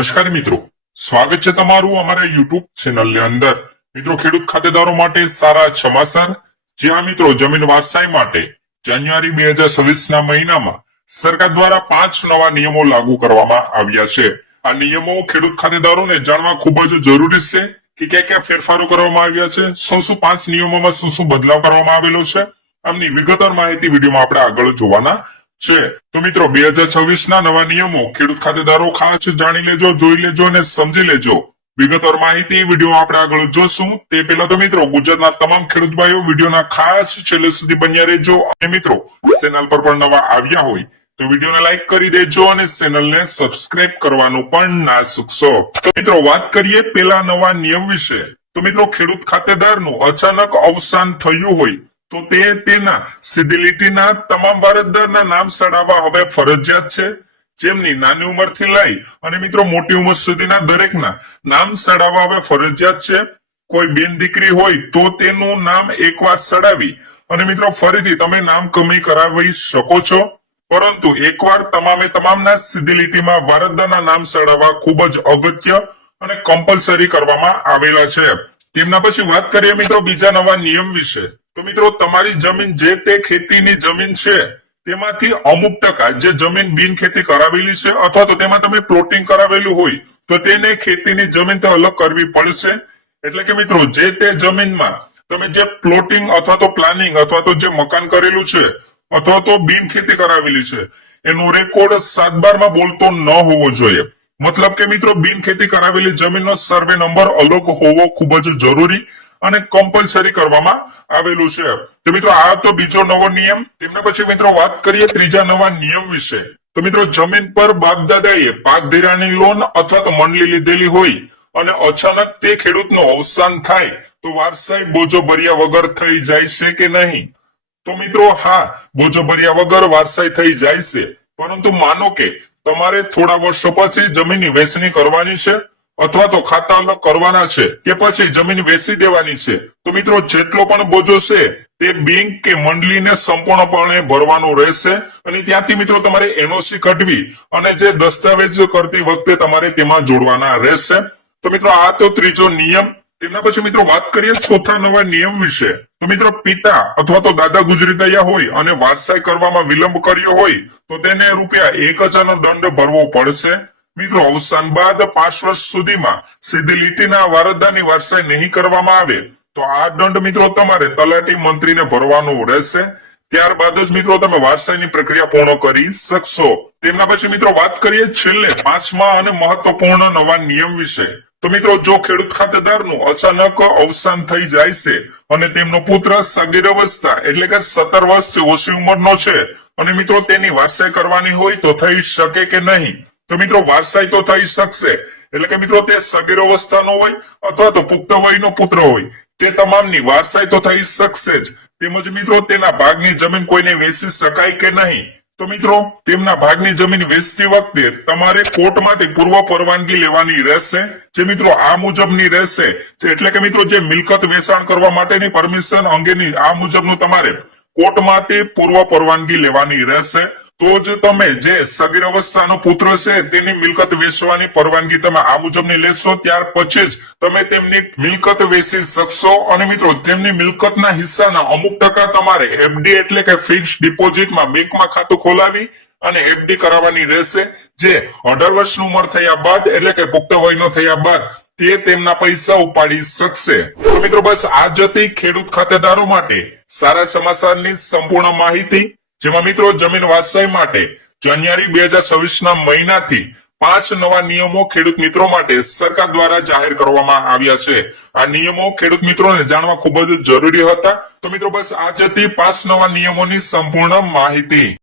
નમસ્કાર મિત્રો, સ્વાગત છે તમારું અમારા યુટ્યુબ ચેનલ ની અંદર। મિત્રો, ખેડૂત ખાતેદારો માટે સારા સમાચાર। જ્યાં મિત્રો જમીન વારસાઈ માટે જાન્યુઆરી 2026 ના મહિનામાં સરકાર દ્વારા 5 નવા નિયમો લાગુ કરવામાં આવ્યા છે। આ નિયમો ખેડૂત ખાતેદારોને જાણવા ખૂબ જ જરૂરી છે કે ક્યાં ક્યાં ફેરફારો કરવામાં આવ્યા છે, શું 5 નિયમોમાં શું બદલાવ કરવામાં આવેલો છે। આમની વિગતવાર માહિતી વિડીયોમાં આપણે આગળ જોવાના છે। તો મિત્રો 2026 ના નવા નિયમો ખેડૂત ખાતેદારો ખાસ જાણી લેજો, જોઈ લેજો અને સમજી લેજો। વિગતવાર માહિતી વિડીયો આપણે આગળ જોશું તે પહેલા તો મિત્રો ગુજરાતના તમામ ખેડૂત ભાઈઓ વિડીયોના ખાસ છેલ્લે સુધી બન્યા રહેજો। અને મિત્રો ચેનલ પર પણ નવા આવ્યા હોય તો વિડીયોને લાઈક કરી દેજો અને ચેનલને સબસ્ક્રાઇબ કરવાનું પણ ના ચૂકશો। તો મિત્રો વાત કરીએ પેલા નવા નિયમ વિશે। તો મિત્રો ખેડૂત ખાતેદારનું અચાનક અવસાન થયું હોય તો તેના સીધી લીટીના તમામ વારસદારના નામ સડાવવા હવે ફરજિયાત છે। જેમની નાની ઉંમરથી લઈ અને મિત્રો મોટી ઉંમર સુધીના દરેકના નામ સડાવવા હવે ફરજિયાત છે। કોઈ બેન દીકરી હોય તો તેનું નામ એકવાર સડાવી અને મિત્રો ફરીથી તમે નામ કમી કરાવી શકો છો, પરંતુ એકવાર તમામના સીધી લીટીમાં વારસદારના નામ સડાવવા ખૂબ જ અગત્ય અને કમ્પલસરી કરવામાં આવેલા છે। તેમના પછી વાત કરીએ મિત્રો બીજા નવા નિયમ વિશે। તો મિત્રો તમારી જમીન જે તે ખેતીની જમીન છે તેમાંથી અમુક ટકા જે જમીન બિન ખેતી કરાવેલી છે અથવા તો તેમાં તમે પ્લોટિંગ કરાવેલું હોય તો તેને ખેતીની જમીન તો અલગ કરવી પડશે। એટલે કે મિત્રો જે તે જમીનમાં તમે જે પ્લોટિંગ અથવા તો પ્લાનિંગ અથવા તો જે મકાન કરેલું છે અથવા તો બિન ખેતી કરાવેલી છે એનો રેકોર્ડ 7/12 માં બોલતો ન હોવો જોઈએ। મતલબ કે મિત્રો બિન ખેતી કરાવેલી જમીનનો સર્વે નંબર અલગ હોવો ખૂબ જ જરૂરી અને કમ્પલસરી કરવામાં આવેલું છે। તો મિત્રો આ તો બીજો નવો નિયમ। તેમના પછી મિત્રો વાત કરીએ ત્રીજા નવા નિયમ વિશે। તો મિત્રો જમીન પર બાપ દાદાએ પાક ધિરાણની લોન અથવા તો મંડળી લીધેલી હોય અને અચાનક તે ખેડૂતનું અવસાન થાય તો વારસાઈ બોજો ભર્યા વગર થઈ જાય છે કે નહીં? તો મિત્રો હા, બોજો ભર્યા વગર વારસાઈ થઈ જાય છે, પરંતુ માનો કે તમારે થોડા વર્ષો પછી જમીનની વેચણી કરવાની છે અથવા તો ખાતા અલગ કરવાના છે કે પછી જમીન વેચી દેવાની છે, તો મિત્રો જેટલો પણ બોજો છે તે બેંક કે મંડળીને સંપૂર્ણપણે ભરવાનું રહેશે અને ત્યાંથી મિત્રો તમારે એનઓસી કઢવી અને જે દસ્તાવેજ કરતી વખતે તમારે તેમાં જોડવાના રહેશે। તો મિત્રો આ તો ત્રીજો નિયમ। તેમના પછી મિત્રો વાત કરીએ ચોથા નવા નિયમ વિશે। તો મિત્રો પિતા અથવા તો દાદા ગુજરી ગયા હોય અને વારસાઈ કરવામાં વિલંબ કર્યો હોય તો તેને ₹1000 નો દંડ ભરવો પડશે। મિત્રો અવસાન બાદ 5 વર્ષ સુધીમાં સીધી લીટીના વારસદારની વારસાઈ નહીં કરવામાં આવે તો આ દંડ મિત્રો તમારે તલાટી મંત્રીને ભરવાનું રહેશે। ત્યારબાદ જ મિત્રો તમે વારસાઈની પ્રક્રિયા પૂર્ણ કરી શકશો। તેમના પછી મિત્રો વાત કરીએ છેલ્લે 5મા અને મહત્વપૂર્ણ નવા નિયમ વિશે। તો મિત્રો જો ખેડૂત ખાતેદારનું અચાનક અવસાન થઈ જાય છે અને તેમનો પુત્ર સગીર અવસ્થા એટલે કે 17 વર્ષથી ઓછી ઉંમરનો છે અને મિત્રો તેની વારસાઈ કરવાની હોય તો થઈ શકે કે નહીં? તો મિત્રો વારસાઈ તો થઈ શકશે। એટલે કે મિત્રો તે સગીર અવસ્થાનો હોય અથવા તો પુખ્ત વયનો પુત્ર હોય તે તમામની વારસાઈ તો થઈ શકશે જ। તેમજ મિત્રો તેના ભાગની જમીન કોઈને વેચી શકાય કે નહીં? તો મિત્રો તેમના ભાગની જમીન વેચતી વખતે તમારે કોર્ટમાંથી પૂર્વ પરવાનગી લેવાની રહેશે, જે મિત્રો આ મુજબની રહેશે। એટલે કે મિત્રો જે મિલકત વેચાણ કરવા માટેની પરમિશન અંગેની આ મુજબનું તમારે કોર્ટમાંથી પૂર્વ પરવાનગી લેવાની રહેશે। તો જ તમે જે સગીર અવસ્થાનો પુત્ર છે તેની મિલકત વેચવાની પરવાનગી તમે આ મુજબની લેશો, ત્યાર પછી જ તમે તેમની મિલકત વેચી શકશો। અને મિત્રો તેમની મિલકતના હિસ્સાના અમુક ટકા તમારે એફડી એટલે કે ફિક્સ ડિપોઝિટમાં બેંકમાં ખાતું ખોલાવી અને એફડી કરાવવાની રહેશે, જે 18 વર્ષની ઉંમર થયા બાદ એટલે કે પુખ્ત વયનો થયા બાદ તે તેમના પૈસા ઉપાડી શકશે। તો મિત્રો બસ આ જ હતી ખેડૂત ખાતેદારો માટે સારા સમાચારની સંપૂર્ણ માહિતી, જેમાં મિત્રો જમીન વારસાઈ માટે જાન્યુઆરી 2026 ના મહિનાથી 5 નવા નિયમો ખેડૂત મિત્રો માટે સરકાર દ્વારા જાહેર કરવામાં આવ્યા છે। આ નિયમો ખેડૂત મિત્રોને જાણવા ખૂબ જ જરૂરી હતા। તો મિત્રો બસ આ જ હતી 5 નવા નિયમોની સંપૂર્ણ માહિતી।